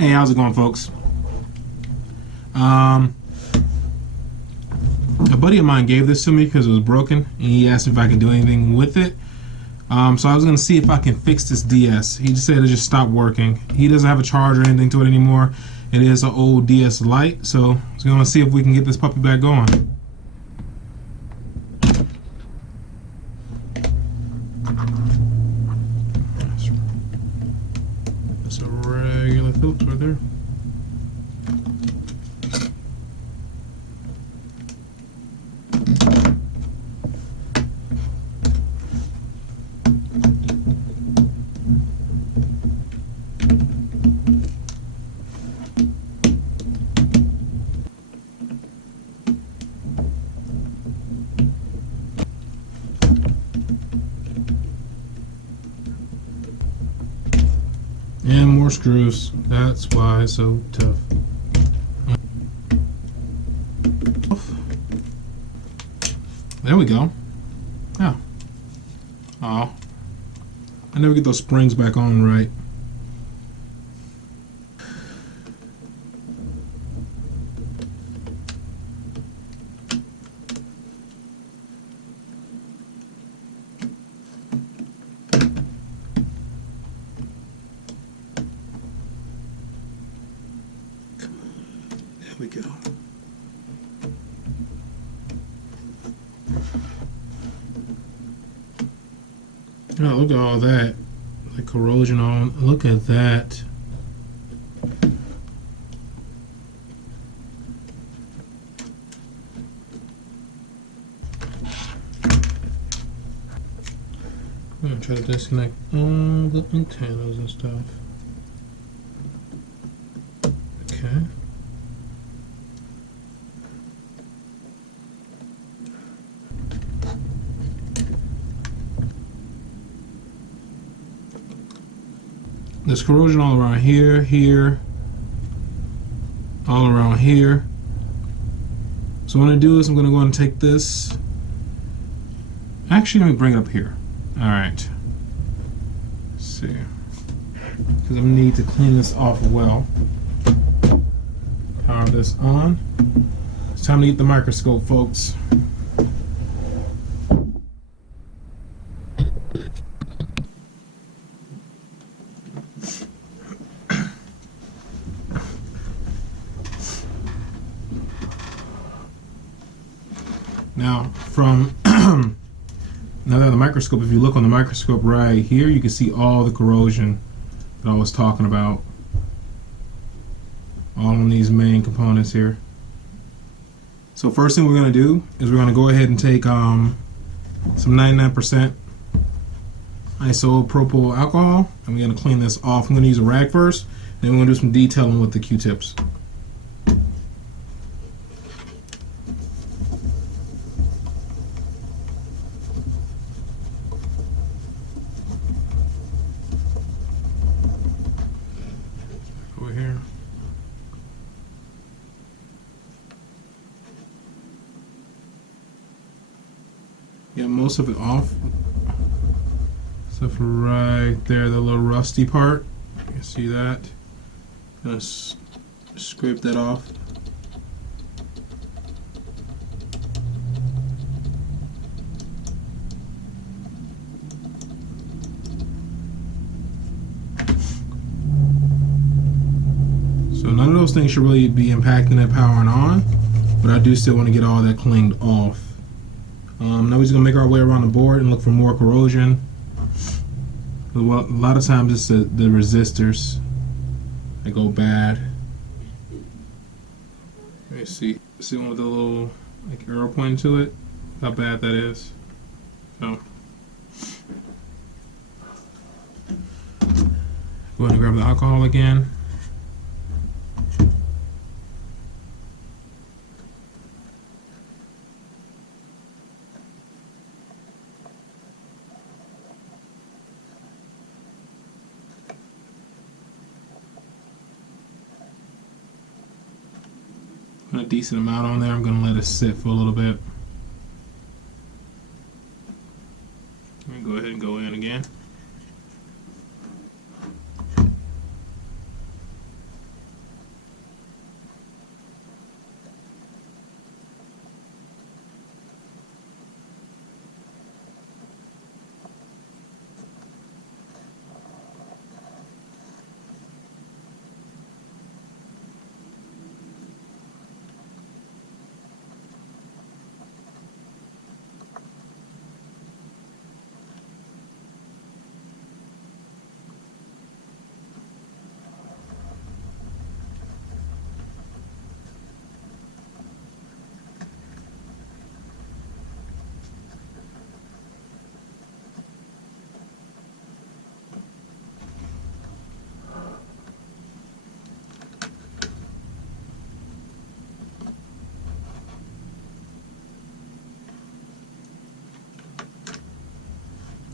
Hey, how's it going, folks? A buddy of mine gave this to me because it was broken, and he asked if I can do anything with it. So I was going to see if I can fix this DS. He just said it just stopped working. He doesn't have a charge or anything to it anymore. It is an old DS Lite, so I was going to see if we can get this puppy back going. That's a regular Phillips right there. And more screws. That's why it's so tough. There we go. Yeah. Oh. I never get those springs back on right. There we go. Oh, look at all that. Like corrosion on. Look at that. I'm going to try to disconnect all the antennas and stuff. Okay. There's corrosion all around here, here, all around here. So what I'm going to do is I'm going to go and take this. Actually, let me bring it up here. All right. Let's see. Because I'm going to need to clean this off well. Power this on. It's time to get the microscope, folks. Now, from now that the microscope, if you look on the microscope right here, you can see all the corrosion that I was talking about. All on these main components here. So first thing we're going to do is we're going to go ahead and take some 99% isopropyl alcohol, and we're going to clean this off. I'm going to use a rag first, then we're going to do some detailing with the Q-tips. Over here. Get most of it off. Except for right there, the little rusty part. You can see that. Gonna scrape that off. So none of those things should really be impacting it powering on, but I do still want to get all that cleaned off. Now we're just going to make our way around the board and look for more corrosion. Well, a lot of times it's the resistors that go bad. Let me see one with a little like arrow pointing to it, how bad that is. So go ahead and grab the alcohol again. A decent amount on there. I'm going to let it sit for a little bit. Let me go ahead and go in again.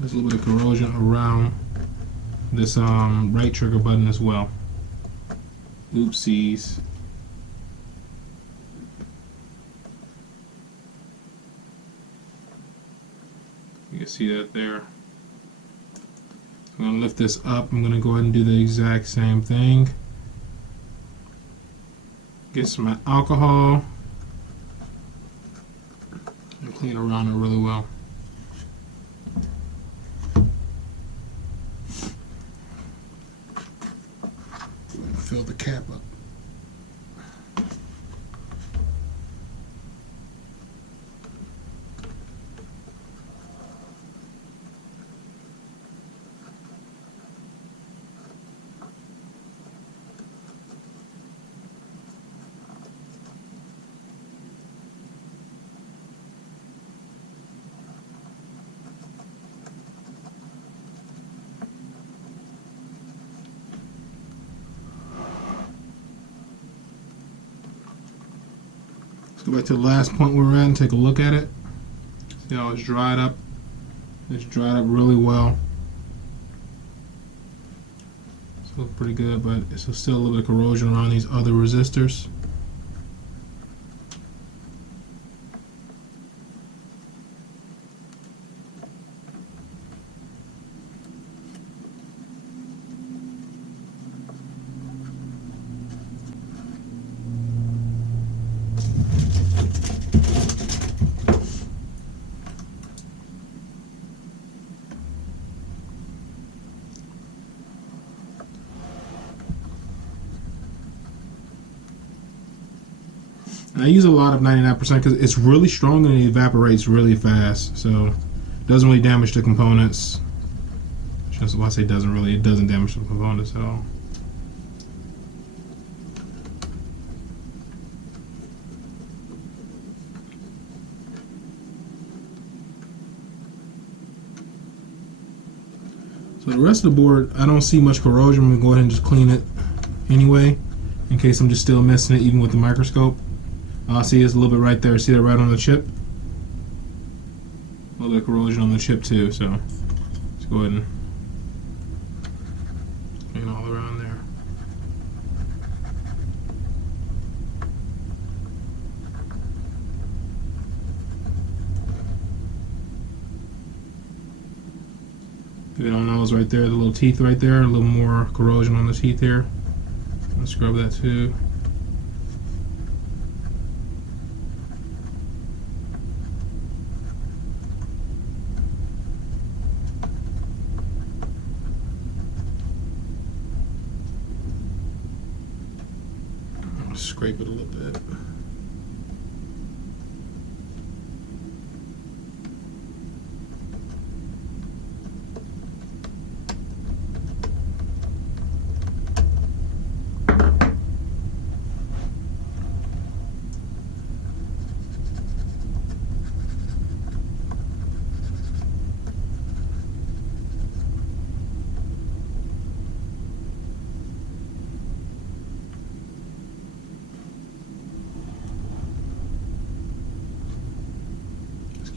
There's a little bit of corrosion around this right trigger button as well. Oopsies. You can see that there. I'm going to lift this up. I'm going to go ahead and do the exact same thing. Get some alcohol and clean around it really well. Fill the cap up. Go back to the last point we were at and take a look at it. See how it's dried up? It's dried up really well. It's looking pretty good, but it's still a little bit of corrosion around these other resistors. And I use a lot of 99% because it's really strong and it evaporates really fast, so it doesn't really damage the components. Just why I say doesn't really, it doesn't damage the components at all. So the rest of the board, I don't see much corrosion. I'm going to go ahead and just clean it anyway, in case I'm just still missing it even with the microscope. See, it's a little bit right there. See that right on the chip? A little bit of corrosion on the chip too, so let's go ahead and clean all around there. Get it on those right there, the little teeth right there, a little more corrosion on the teeth here. Let's scrub that too. Scrape it a little bit.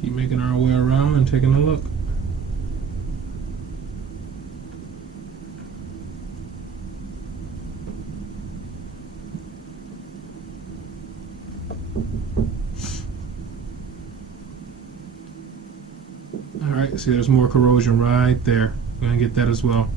Keep making our way around and taking a look. Alright, see there's more corrosion right there. I'm going to get that as well.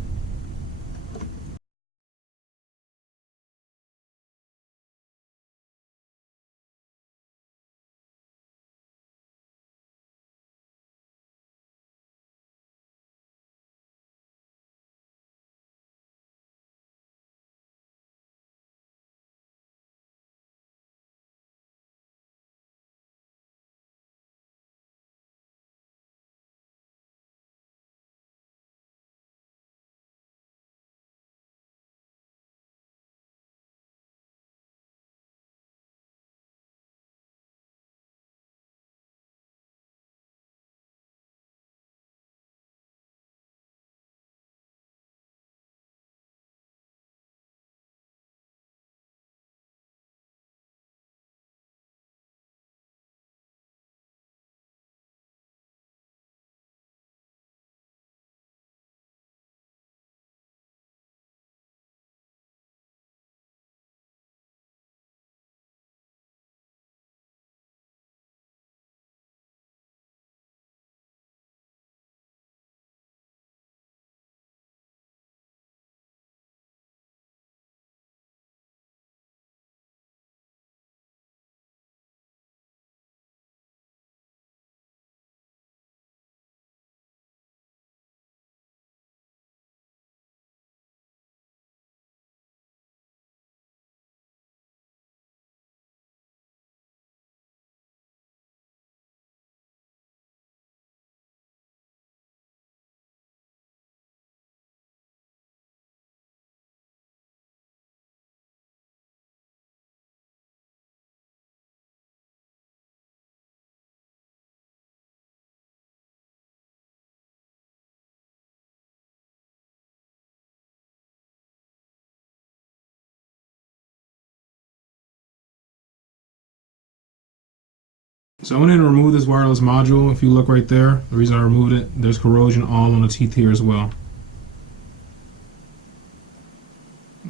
So I went in to remove this wireless module. If you look right there, the reason I removed it, there's corrosion all on the teeth here as well.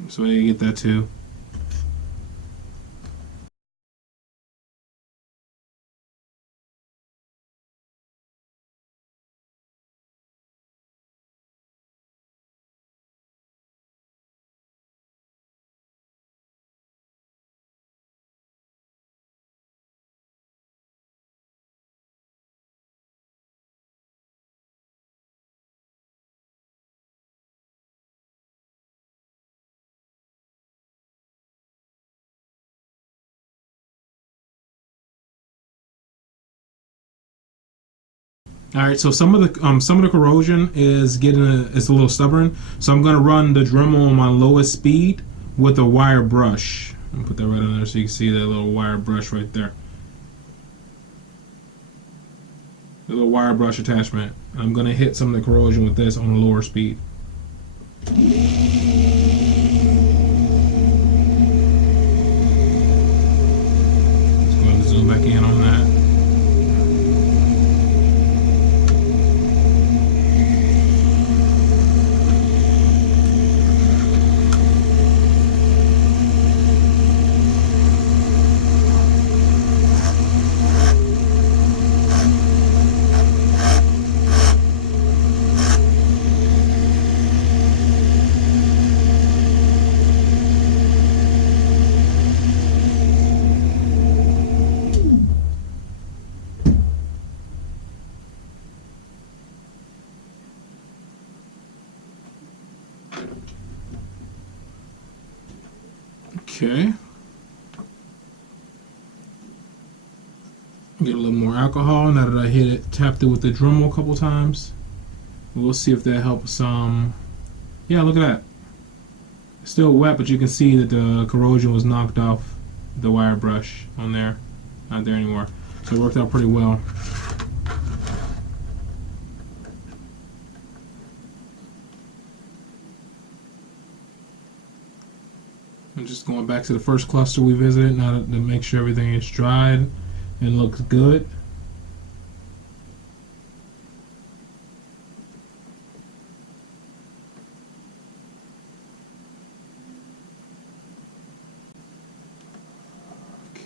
So you get that too. All right, so some of the corrosion is it's a little stubborn. So I'm gonna run the Dremel on my lowest speed with a wire brush. I'll put that right on there so you can see that little wire brush right there. The little wire brush attachment. I'm gonna hit some of the corrosion with this on a lower speed. Let's go ahead and zoom back in on that. Okay. Get a little more alcohol now that I tapped it with the Dremel a couple times. We'll see if that helps. Yeah, look at that. It's still wet, but you can see that the corrosion was knocked off the wire brush on there. Not there anymore. So it worked out pretty well. I'm just going back to the first cluster we visited now to make sure everything is dried and looks good.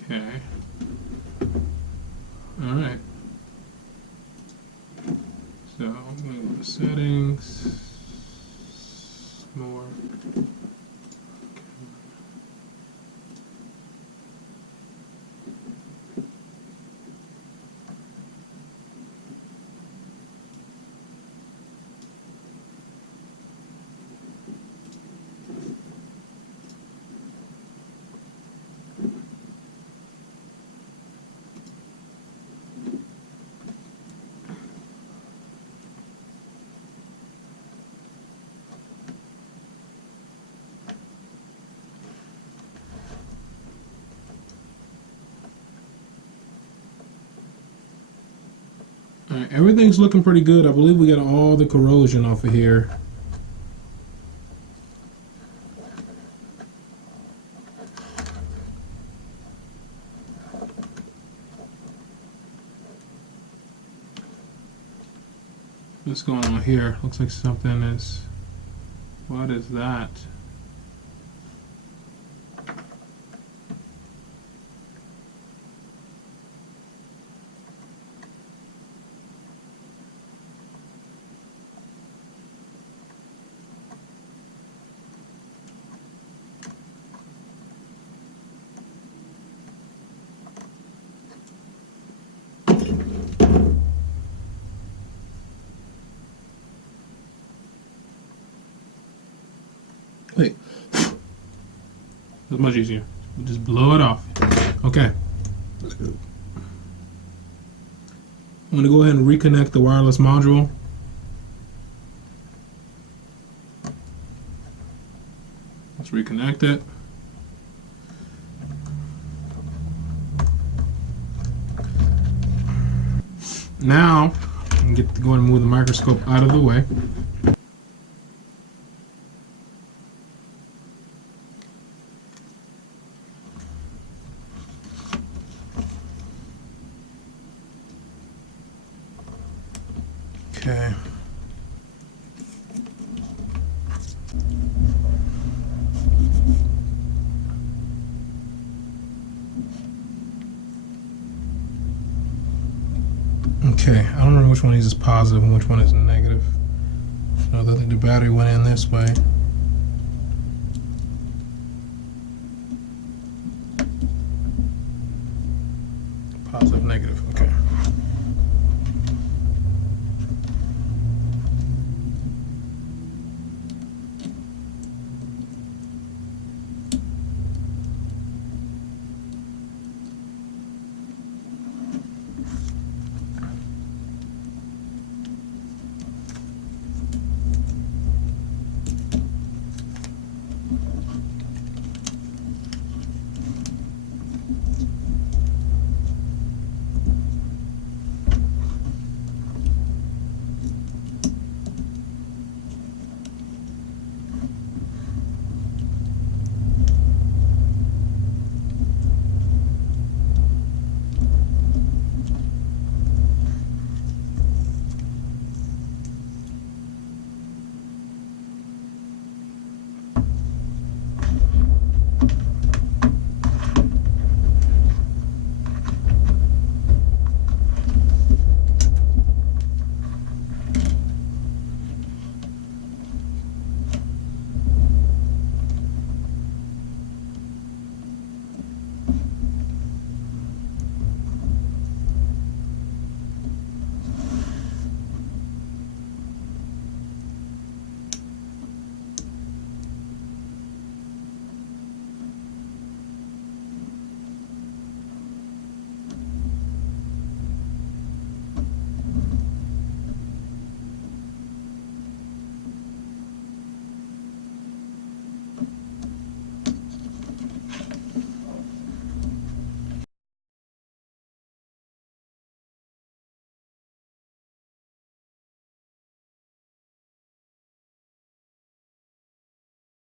Okay. Alright. So I'm going to go to settings. More. Alright, everything's looking pretty good. I believe we got all the corrosion off of here. What's going on here? Looks like something is... What is that? Wait. That's much easier. Just blow it off. Okay. That's good. I'm going to go ahead and reconnect the wireless module. Let's reconnect it. Now, I'm going to go ahead and move the microscope out of the way. Okay. Okay, I don't remember which one of these is positive and which one is negative. I think the battery went in this way. Positive, negative, okay.